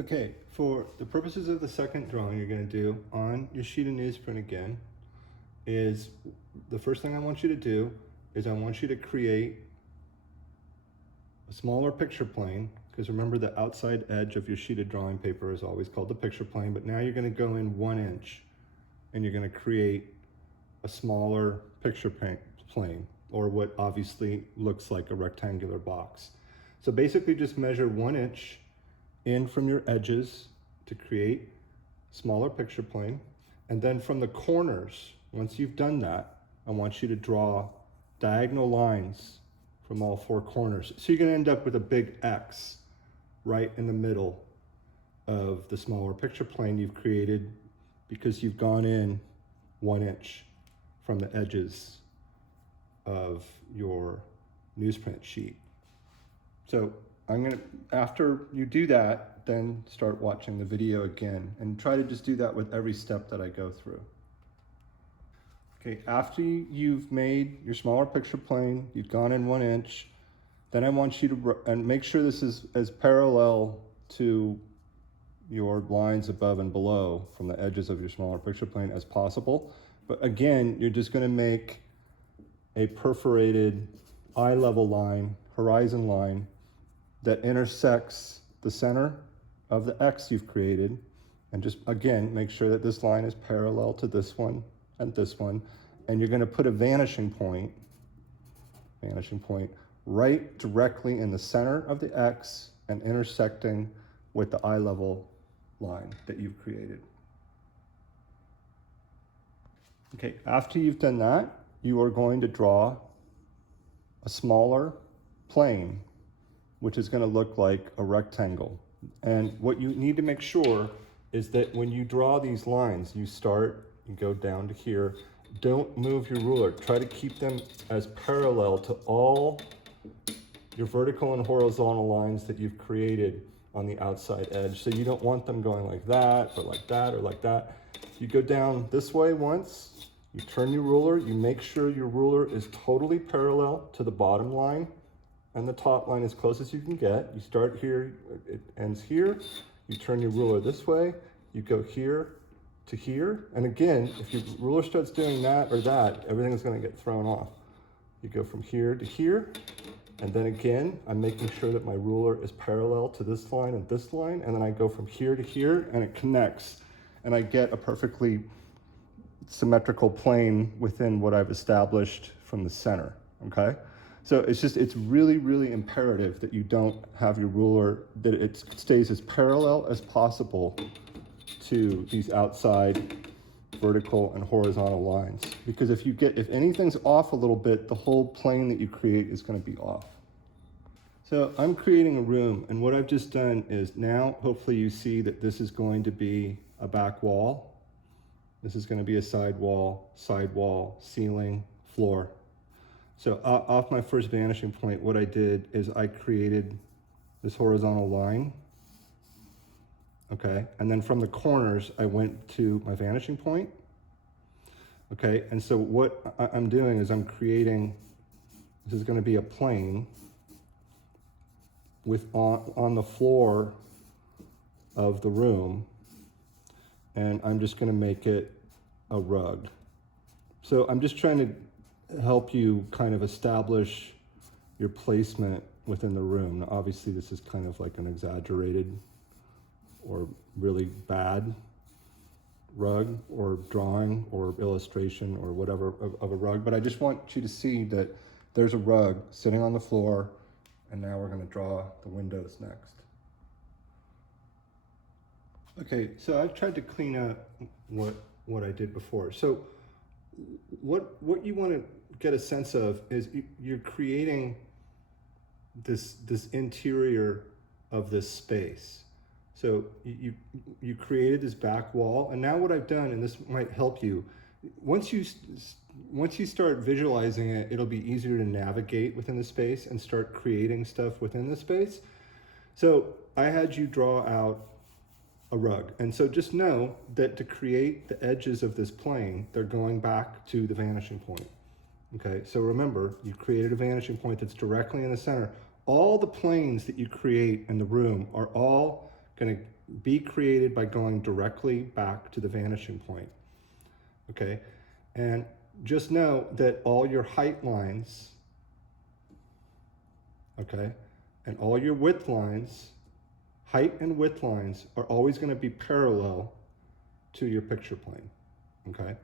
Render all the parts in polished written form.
Okay, for the purposes of the second drawing you're going to do on your sheet of newsprint again is the first thing I want you to do is I want you to create a smaller picture plane, because remember the outside edge of your sheet of drawing paper is always called the picture plane, but now you're going to go in 1 inch and you're going to create a smaller picture plane, or what obviously looks like a rectangular box. So basically just measure 1 inch in from your edges to create smaller picture plane, and then from the corners, once you've done that, I want you to draw diagonal lines from all 4 corners. So you're going to end up with a big X right in the middle of the smaller picture plane you've created, because you've gone in 1 inch from the edges of your newsprint sheet. So I'm gonna, after you do that, then start watching the video again and try to just do that with every step that I go through. Okay, after you've made your smaller picture plane, you've gone in 1 inch, then I want you to, and make sure this is as parallel to your lines above and below from the edges of your smaller picture plane as possible. But again, you're just going to make a perforated eye level line, horizon line, that intersects the center of the X you've created. And just again, make sure that this line is parallel to this one and this one. And you're going to put a vanishing point right directly in the center of the X and intersecting with the eye level line that you've created. Okay, after you've done that, you are going to draw a smaller plane, which is going to look like a rectangle. And what you need to make sure is that when you draw these lines, you go down to here, don't move your ruler. Try to keep them as parallel to all your vertical and horizontal lines that you've created on the outside edge. So you don't want them going like that, or like that, or like that. You go down this way once, you turn your ruler, you make sure your ruler is totally parallel to the bottom line and the top line as close as you can get. You start here, it ends here. You turn your ruler this way, you go here to here. And again, if your ruler starts doing that or that, everything's gonna get thrown off. You go from here to here. And then again, I'm making sure that my ruler is parallel to this line and this line. And then I go from here to here and it connects. And I get a perfectly symmetrical plane within what I've established from the center, okay? So it's really, really imperative that you don't have your ruler, that it stays as parallel as possible to these outside vertical and horizontal lines. Because if anything's off a little bit, the whole plane that you create is going to be off. So I'm creating a room, and what I've just done is now hopefully you see that this is going to be a back wall. This is going to be a side wall, ceiling, floor. So off my first vanishing point, what I did is I created this horizontal line. Okay, and then from the corners, I went to my vanishing point. Okay, and so what I'm doing is I'm creating, this is going to be a plane with on the floor of the room, and I'm just going to make it a rug. So I'm just trying to help you kind of establish your placement within the room. Now, obviously, this is kind of like an exaggerated or really bad rug or drawing or illustration or whatever of a rug, but I just want you to see that there's a rug sitting on the floor, and now we're going to draw the windows next. Okay, so I've tried to clean up what I did before. So what you want to get a sense of is you're creating this interior of this space. So you created this back wall, and now what I've done, and this might help you, once you start visualizing it, it'll be easier to navigate within the space and start creating stuff within the space. So I had you draw out a rug, and so just know that to create the edges of this plane, they're going back to the vanishing point. Okay, so remember, you created a vanishing point that's directly in the center. All the planes that you create in the room are all going to be created by going directly back to the vanishing point, okay? And just know that all your height lines, okay, and all your width lines, height and width lines are always going to be parallel to your picture plane, okay?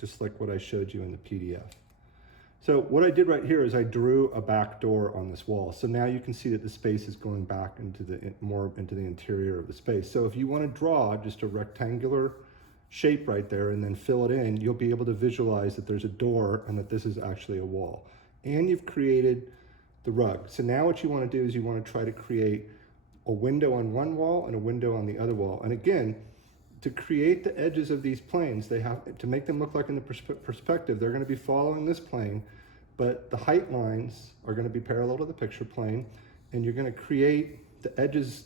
Just like what I showed you in the PDF. So what I did right here is I drew a back door on this wall. So now you can see that the space is going back into more into the interior of the space. So if you want to draw just a rectangular shape right there and then fill it in, you'll be able to visualize that there's a door and that this is actually a wall. And you've created the rug. So now what you want to do is you want to try to create a window on one wall and a window on the other wall. And again, to create the edges of these planes, they have to make them look like in the perspective, they're going to be following this plane, but the height lines are going to be parallel to the picture plane, and you're going to create the edges.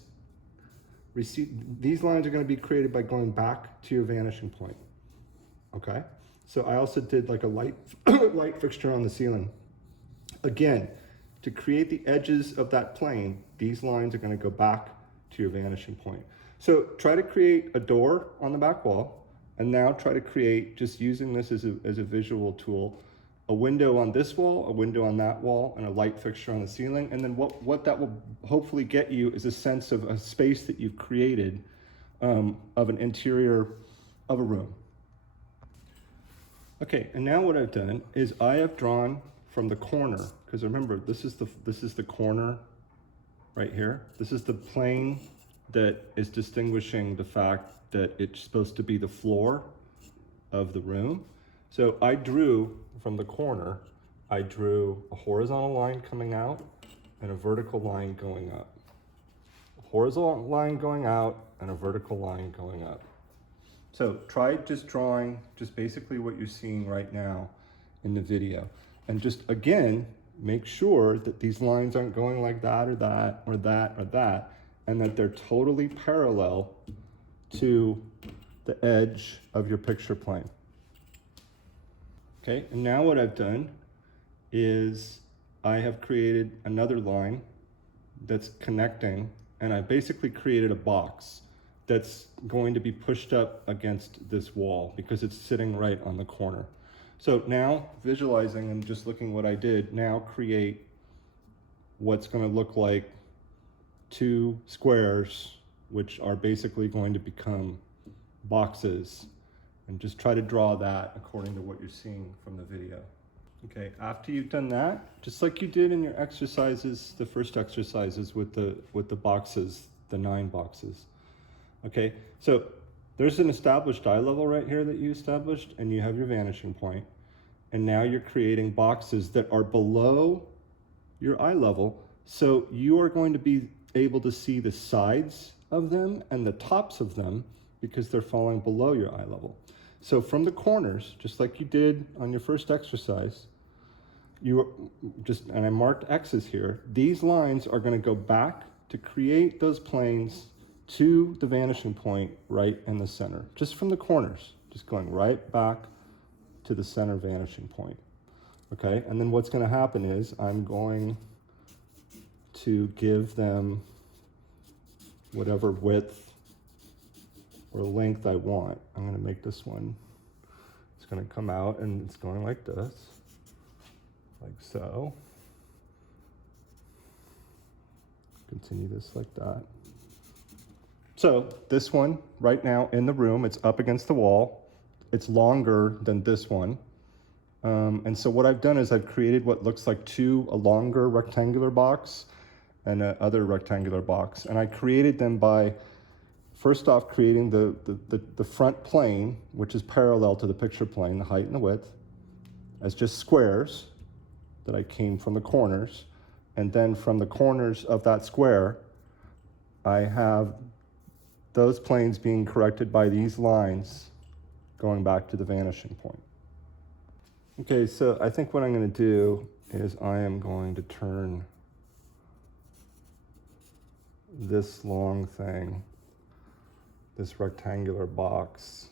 These lines are going to be created by going back to your vanishing point. Okay, so I also did like a light light fixture on the ceiling. Again, to create the edges of that plane, these lines are going to go back to your vanishing point. So try to create a door on the back wall, and now try to create, just using this as a visual tool, a window on this wall, a window on that wall, and a light fixture on the ceiling. And then what that will hopefully get you is a sense of a space that you've created of an interior of a room. Okay, and now what I've done is I have drawn from the corner, because remember, this is the corner right here. This is the plane that is distinguishing the fact that it's supposed to be the floor of the room. So I drew from the corner, I drew a horizontal line coming out and a vertical line going up. A horizontal line going out and a vertical line going up. So try just drawing just basically what you're seeing right now in the video. And just again, make sure that these lines aren't going like that or that or that or that, and that they're totally parallel to the edge of your picture plane. Okay, and now what I've done is I have created another line that's connecting, and I basically created a box that's going to be pushed up against this wall because it's sitting right on the corner. So now, visualizing and just looking what I did, now create what's going to look like two squares, which are basically going to become boxes, and just try to draw that according to what you're seeing from the video. Okay, after you've done that, just like you did in your exercises, the first exercises with the boxes, the 9 boxes. Okay, so there's an established eye level right here that you established, and you have your vanishing point, and now you're creating boxes that are below your eye level, so you are going to be able to see the sides of them and the tops of them because they're falling below your eye level. So from the corners, just like you did on your first exercise, and I marked X's here, these lines are going to go back to create those planes to the vanishing point right in the center, just from the corners, just going right back to the center vanishing point. Okay, and then what's going to happen is I'm going to give them whatever width or length I want. I'm going to make this one, it's going to come out and it's going like this, like so. Continue this like that. So this one right now in the room, it's up against the wall. It's longer than this one. And so what I've done is I've created what looks like a longer rectangular box and other rectangular box. And I created them by, first off, creating the front plane, which is parallel to the picture plane, the height and the width, as just squares that I came from the corners. And then from the corners of that square, I have those planes being corrected by these lines going back to the vanishing point. Okay, so I think what I'm going to do is I am going to turn this long thing, this rectangular box,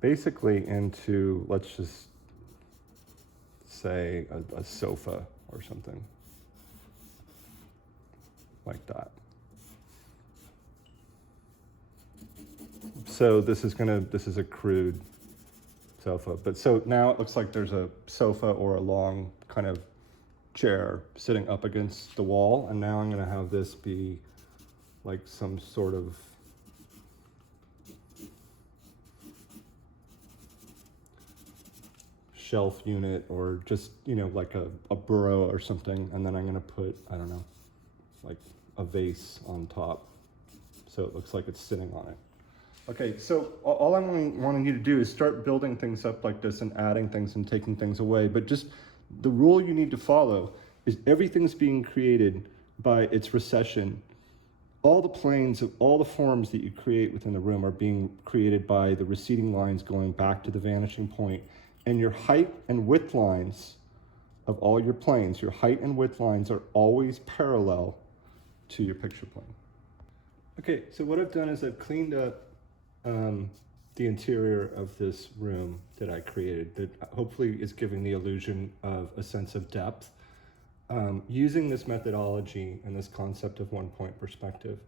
basically into, let's just say a sofa or something like that. So this is a crude sofa, but so now it looks like there's a sofa or a long kind of chair sitting up against the wall, and now I'm going to have this be like some sort of shelf unit, or just, you know, like a burrow or something, and then I'm going to put, I don't know, like a vase on top so it looks like it's sitting on it. Okay, so all I'm wanting you to do is start building things up like this and adding things and taking things away, but just the rule you need to follow is everything's being created by its recession. All the planes of all the forms that you create within the room are being created by the receding lines going back to the vanishing point. And your height and width lines of all your planes, your height and width lines are always parallel to your picture plane. Okay, so what I've done is I've cleaned up the interior of this room that I created that hopefully is giving the illusion of a sense of depth. Using this methodology and this concept of one-point perspective.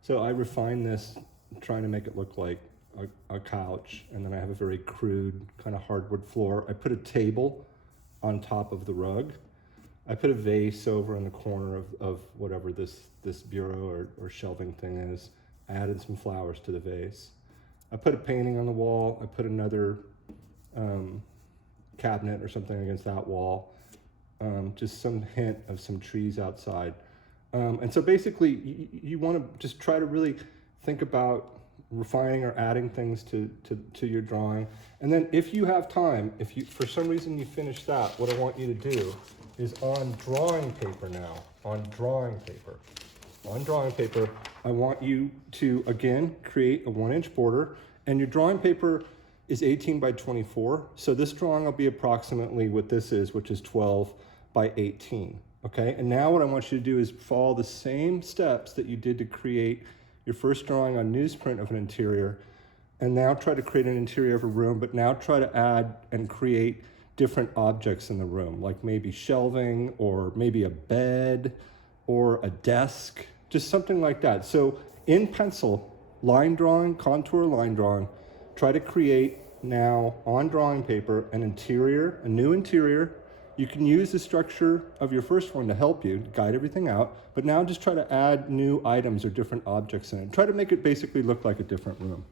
So I refined this, trying to make it look like a couch, and then I have a very crude kind of hardwood floor. I put a table on top of the rug. I put a vase over in the corner of whatever this bureau or shelving thing is. I added some flowers to the vase. I put a painting on the wall. I put another cabinet or something against that wall. Just some hint of some trees outside. And so basically you want to just try to really think about refining or adding things to your drawing. And then if you have time, if you for some reason you finish that, what I want you to do is on drawing paper now, on drawing paper, I want you to, again, create a 1-inch border, and your drawing paper is 18 by 24. So this drawing will be approximately what this is, which is 12 by 18, okay? And now what I want you to do is follow the same steps that you did to create your first drawing on newsprint of an interior, and now try to create an interior of a room, but now try to add and create different objects in the room, like maybe shelving, or maybe a bed, or a desk, just something like that. So in pencil, line drawing, contour line drawing, try to create now on drawing paper an interior, a new interior. You can use the structure of your first one to help you guide everything out, but now just try to add new items or different objects in it. Try to make it basically look like a different room.